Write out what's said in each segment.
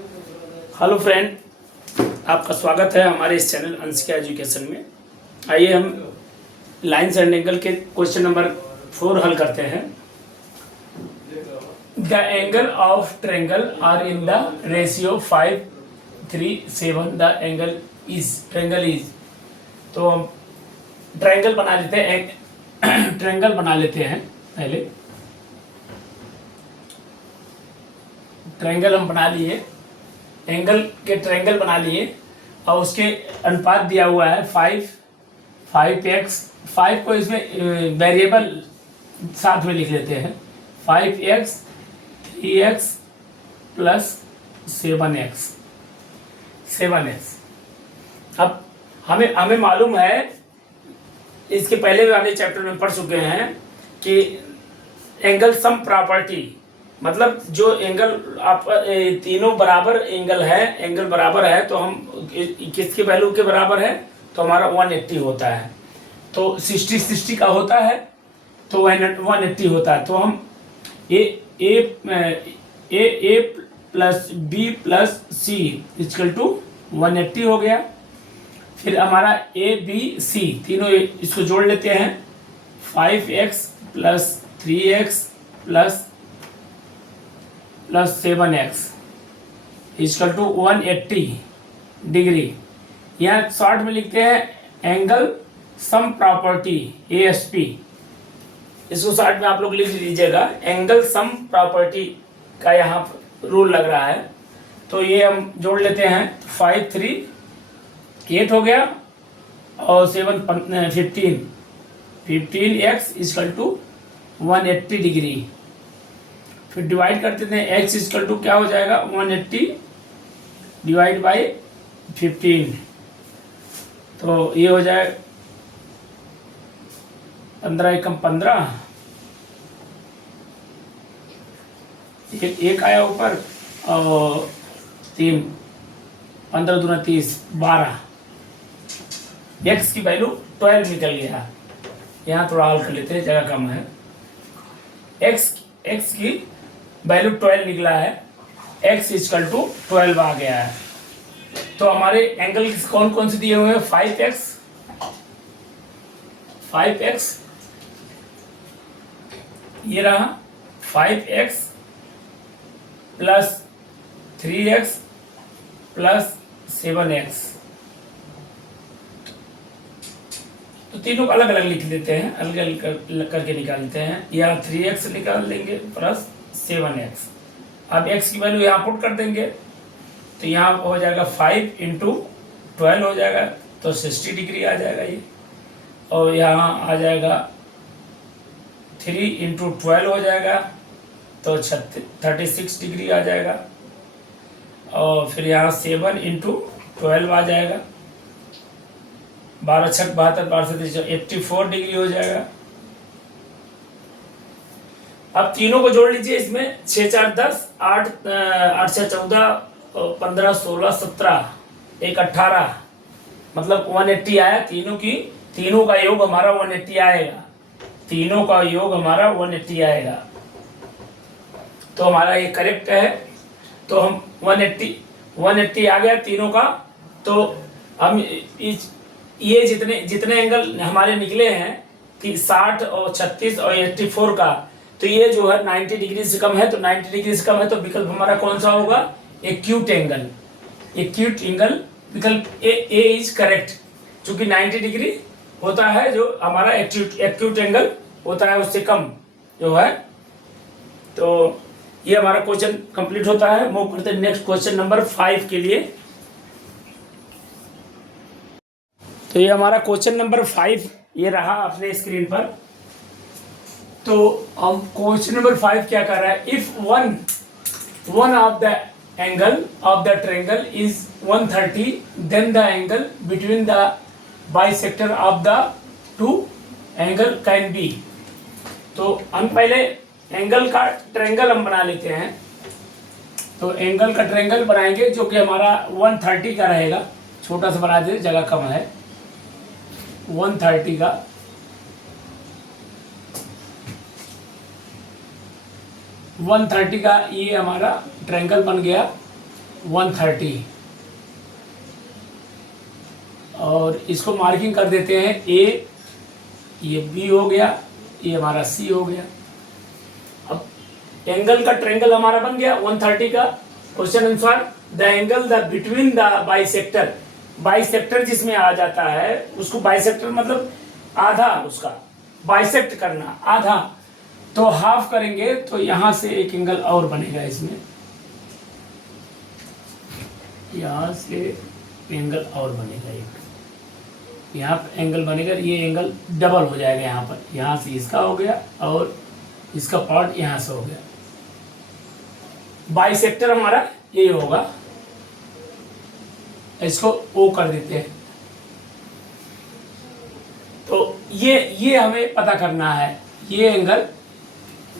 Hello friend, आपका स्वागत है हमारे इस चैनल अंशिका एजुकेशन में। आइए हम लाइन्स एंड एंगल के क्वेश्चन नंबर 4 हल करते हैं। The angle of triangle are in the ratio 5:3:7। The triangle is. तो हम ट्रायंगल बना लेते हैं। ट्रायंगल बना लेते हैं पहले। ट्रायंगल हम बना लिए, एंगल के ट्रायंगल बना लिए और उसके अनुपात दिया हुआ है 5x। 5 को इसमें वेरिएबल साथ में लिख लेते हैं। 5x 3x plus 7x। अब हमें मालूम है, इसके पहले वाले चैप्टर में पढ़ चुके हैं कि एंगल सम प्रॉपर्टी, मतलब जो एंगल आप तीनों बराबर एंगल बराबर है तो हम किसके वैल्यू के बराबर है, तो हमारा 180 होता है। तो 60 का होता है तो 180 होता है। तो हम A plus B plus C equal to 180 हो गया। फिर हमारा ए बी सी तीनों इसको जोड़ लेते हैं। 5x plus 3x plus 7x equal to 180 degree. यहाँ शॉर्ट में लिखते हैं एंगल सम प्रॉपर्टी ASP। इसको शॉर्ट में आप लोग लिख लीजिएगा। एंगल सम प्रॉपर्टी का यहाँ रूल लग रहा है। तो ये हम जोड़ लेते हैं। 5 3 8 हो गया और 7 15x इक्वल टू 180 डिग्री। फिर डिवाइड करते हैं। x इक्वल टू क्या हो जाएगा, 180 डिवाइड बाई 15। तो ये हो जाए 15 एकम 15, एक आया ऊपर और 3 15 दूना 30 12। x की वैल्यू 12 निकल गया। यहाँ थोड़ा हल कर लेते हैं, जगह कम है। x की वैल्यू 12 निकला है। x इक्वल टू 12 आ गया है। तो हमारे एंगल कौन कौन से दिए हुए हैं, 5x ये रहा, 5x plus 3x plus 7x। तो तीनों को अलग अलग लिख देते हैं, अलग अलग करके निकालते हैं। या 3x निकाल लेंगे प्लस 7x। अब x की वैल्यू यहाँ पुट कर देंगे तो यहाँ हो जाएगा 5 × 12 हो जाएगा, तो 60 डिग्री आ जाएगा ये। और यहाँ आ जाएगा 3 × 12 हो जाएगा तो 36 डिग्री आ जाएगा। और फिर यहाँ 7 × 12 आ जाएगा, 12 छक 72 12 84 डिग्री हो जाएगा। अब तीनों को जोड़ लीजिए इसमें। 6 4 10 8 8 6 14 15 16 17 1 18, मतलब 180 आया। तीनों का योग हमारा 180 आएगा। तीनों का योग हमारा 180 आएगा। तो हमारा ये करेक्ट है। तो हम 180 आ गया तीनों का। तो हम ये जितने एंगल हमारे निकले हैं 60 और 36 और 84 का, तो ये जो है 90 डिग्री से कम है। तो 90 डिग्री से कम है तो विकल्प हमारा कौन सा होगा, एक्यूट एंगल। विकल्प ए इज करेक्ट, क्योंकि 90 डिग्री होता है जो हमारा एक्यूट एंगल होता है, उससे कम जो है। तो ये हमारा क्वेश्चन कंप्लीट होता है। मूव करते हैं नेक्स्ट क्वेश्चन नंबर 5 के लिए। तो ये हमारा क्वेश्चन नंबर 5 ये रहा अपने स्क्रीन पर। तो हम क्वेश्चन नंबर 5 क्या कर रहा है, if one of the angle of the triangle is 130 then the angle between the bisector of the two angle can be. तो हम पहले एंगल का ट्रायंगल हम बना लेते हैं। तो एंगल का ट्रायंगल बनाएंगे जो कि हमारा 130 का रहेगा। छोटा सा बना दे, जगह कम है। 130 का 130 का ये हमारा ट्रायंगल बन गया। 130 और इसको मार्किंग कर देते हैं ए, ये बी हो गया, ये हमारा सी हो गया। अब एंगल का ट्रायंगल हमारा बन गया 130 का। क्वेश्चन अनुसार the angle the between the bisector, bisector जिसमें आ जाता है उसको बाइसेक्टर मतलब आधा, उसका बाइसेक्ट करना आधा, तो हाफ करेंगे तो यहां से एक एंगल और बनेगा, इसमें यहां से एंगल और बनेगा, एक यहाँ पे एंगल बनेगा, ये एंगल डबल हो जाएगा यहाँ पर, यहाँ से इसका हो गया और इसका पार्ट यहाँ से हो गया। बाइसेक्टर हमारा ये होगा, इसको ओ कर देते हैं। तो ये हमें पता करना है, ये angle,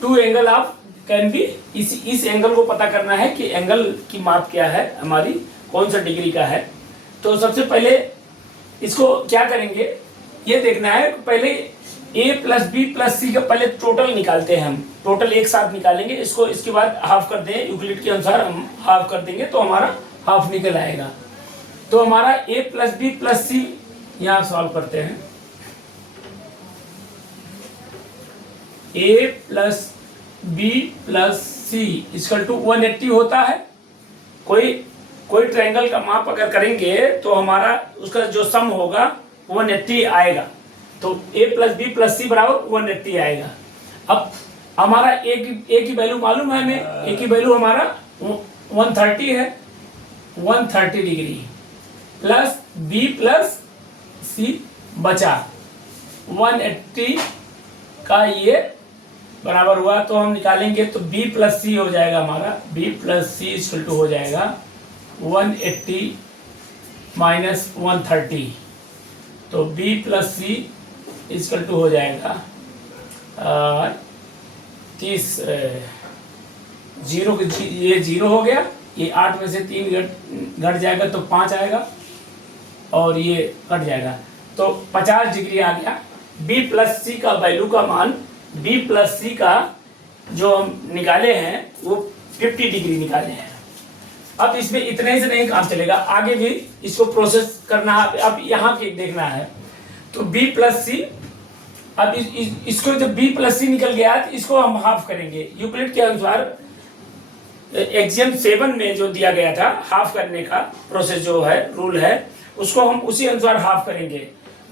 two angle of can be, इस एंगल को पता करना है कि एंगल की माप क्या है हमारी, कौन सा डिग्री का है। तो सबसे पहले इसको क्या करेंगे, ये देखना है, पहले a प्लस बी प्लस सी का पहले टोटल निकालते हैं हम, टोटल एक साथ निकालेंगे इसको, इसके बाद हाफ कर दें, यूक्लिड के अनुसार हम हाफ कर देंगे तो हमारा हाफ निकल आएगा। तो हमारा a plus B plus C यहाँ सॉल्व करते हैं, a plus B plus C equal to 180 होता है। कोई ट्रायंगल का माप अगर करेंगे तो हमारा उसका जो सम होगा 180 आएगा, तो a प्लस बी प्लस सी बराबर 180 आएगा। अब हमारा a की वैल्यू मालूम है हमें, a की वैल्यू हमारा 130 है, 130 डिग्री प्लस b प्लस सी बचा 180 का ये बराबर हुआ, तो हम निकालेंगे तो b प्लस सी हो जाएगा हमारा, b plus C equal to हो जाएगा 180 माइनस 130, तो b plus C equal to हो जाएगा 30, जीरो, ये जीरो हो गया, ये 8 में से 3 घट जाएगा तो 5 आएगा और ये कट जाएगा, तो 50 डिग्री आ गया। b प्लस सी का वैल्यू का मान, b प्लस सी का जो हम निकाले हैं वो 50 डिग्री निकाले हैं। अब इसमें इतने ही से नहीं काम चलेगा, आगे भी इसको प्रोसेस करना है। अब यहाँ पे देखना है तो b प्लस सी, अब इसको जब b प्लस सी निकल गया तो इसको हम हाफ करेंगे, यूक्लिड के अनुसार एग्जाम 7 में जो दिया गया था हाफ करने का प्रोसेस जो है रूल है, उसको हम उसी अनुसार हाफ करेंगे।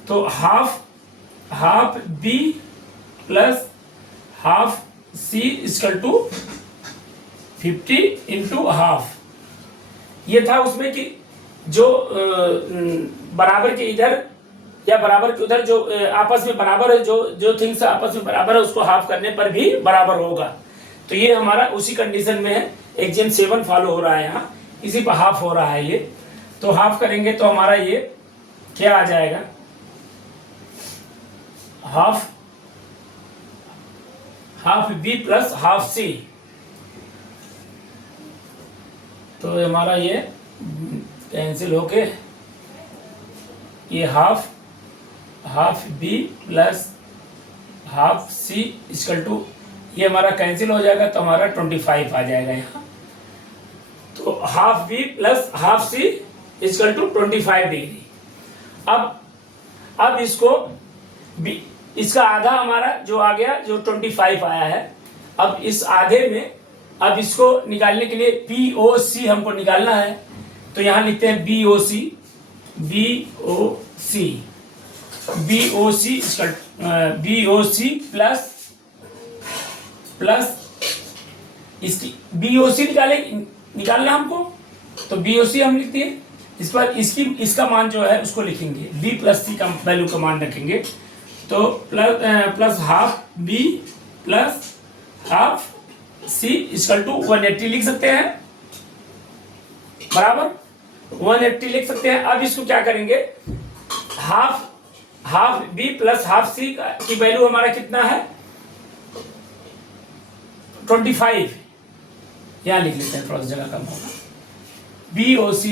तो half b plus half c equal to 50 into half. ये था उसमें कि जो बराबर के इधर या बराबर के उधर जो आपस में बराबर है, जो थिंग्स आपस में बराबर है उसको हाफ करने पर भी बराबर होगा। तो ये हमारा उसी कंडीशन में है, एग्जाम 7 फॉलो हो रहा है, यहाँ इसी पर हाफ हो रहा है ये। तो हाफ करेंगे तो हमारा ये क्या आ जाएगा, half B plus half C, तो हमारा ये कैंसिल होके ये half B plus half C equal to, ये हमारा कैंसिल हो जाएगा तो हमारा 25 आ जाएगा यहाँ। तो half B plus half C equal to 25 degree. अब इसको इसका आधा हमारा जो आ गया, जो 25 आया है, अब इस आधे में अब इसको निकालने के लिए BOC हमको निकालना है, तो यहाँ लिखते हैं BOC प्लस इसकी BOC निकालना हमको, तो BOC हम लिखते हैं, इस पर इसका मान जो है उसको लिखेंगे, B प्लस सी का वैल्यू का मान रखेंगे, तो plus half B plus half C equal to 180 लिख सकते हैं, बराबर 180 लिख सकते हैं। अब इसको क्या करेंगे, half B plus half C की वैल्यू हमारा कितना है 25, यहां लिख लेते हैं, थोड़ा सा जगह कम होगा। BOC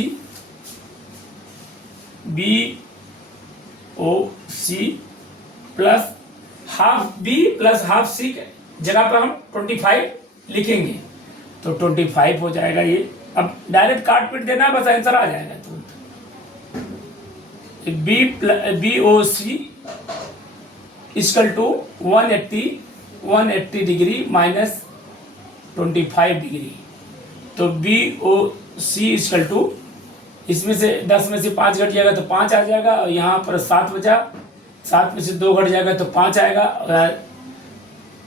plus half B plus half C जगह पर हम 25 लिखेंगे, तो 25 हो जाएगा ये अब डायरेक्ट काट पीट देना है, बस आंसर आ जाएगा तुरंत। B O C equal to 180 degree minus 25 degree. तो B O C equal to, इसमें से 10 में से 5 घट जाएगा तो 5 आ जाएगा, और यहाँ पर 7 बचा, 7 में से 2 घट जाएगा तो 5 आएगा,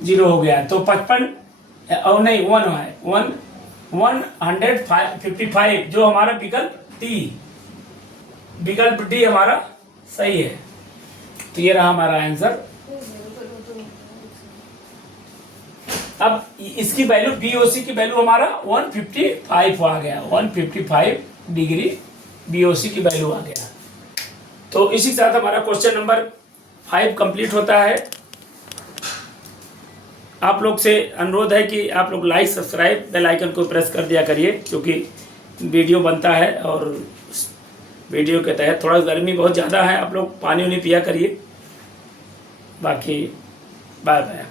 0 हो गया। तो 55 और नहीं 1 है, 155 जो हमारा विकल्प डी हमारा सही है। तो ये रहा हमारा आंसर। अब इसकी वैल्यू बीओसी की वैल्यू हमारा 155 आ गया, 155 डिग्री बीओसी की वैल्यू आ गया। तो इसी के साथ हमारा क्वेश्चन नंबर 5 कंप्लीट होता है। आप लोग से अनुरोध है कि आप लोग लाइक सब्सक्राइब बेल आइकन को प्रेस कर दिया करिए, क्योंकि वीडियो बनता है और वीडियो के तहत थोड़ा गर्मी बहुत ज़्यादा है, आप लोग पानी वानी पिया करिए। बाकी बाय बाय।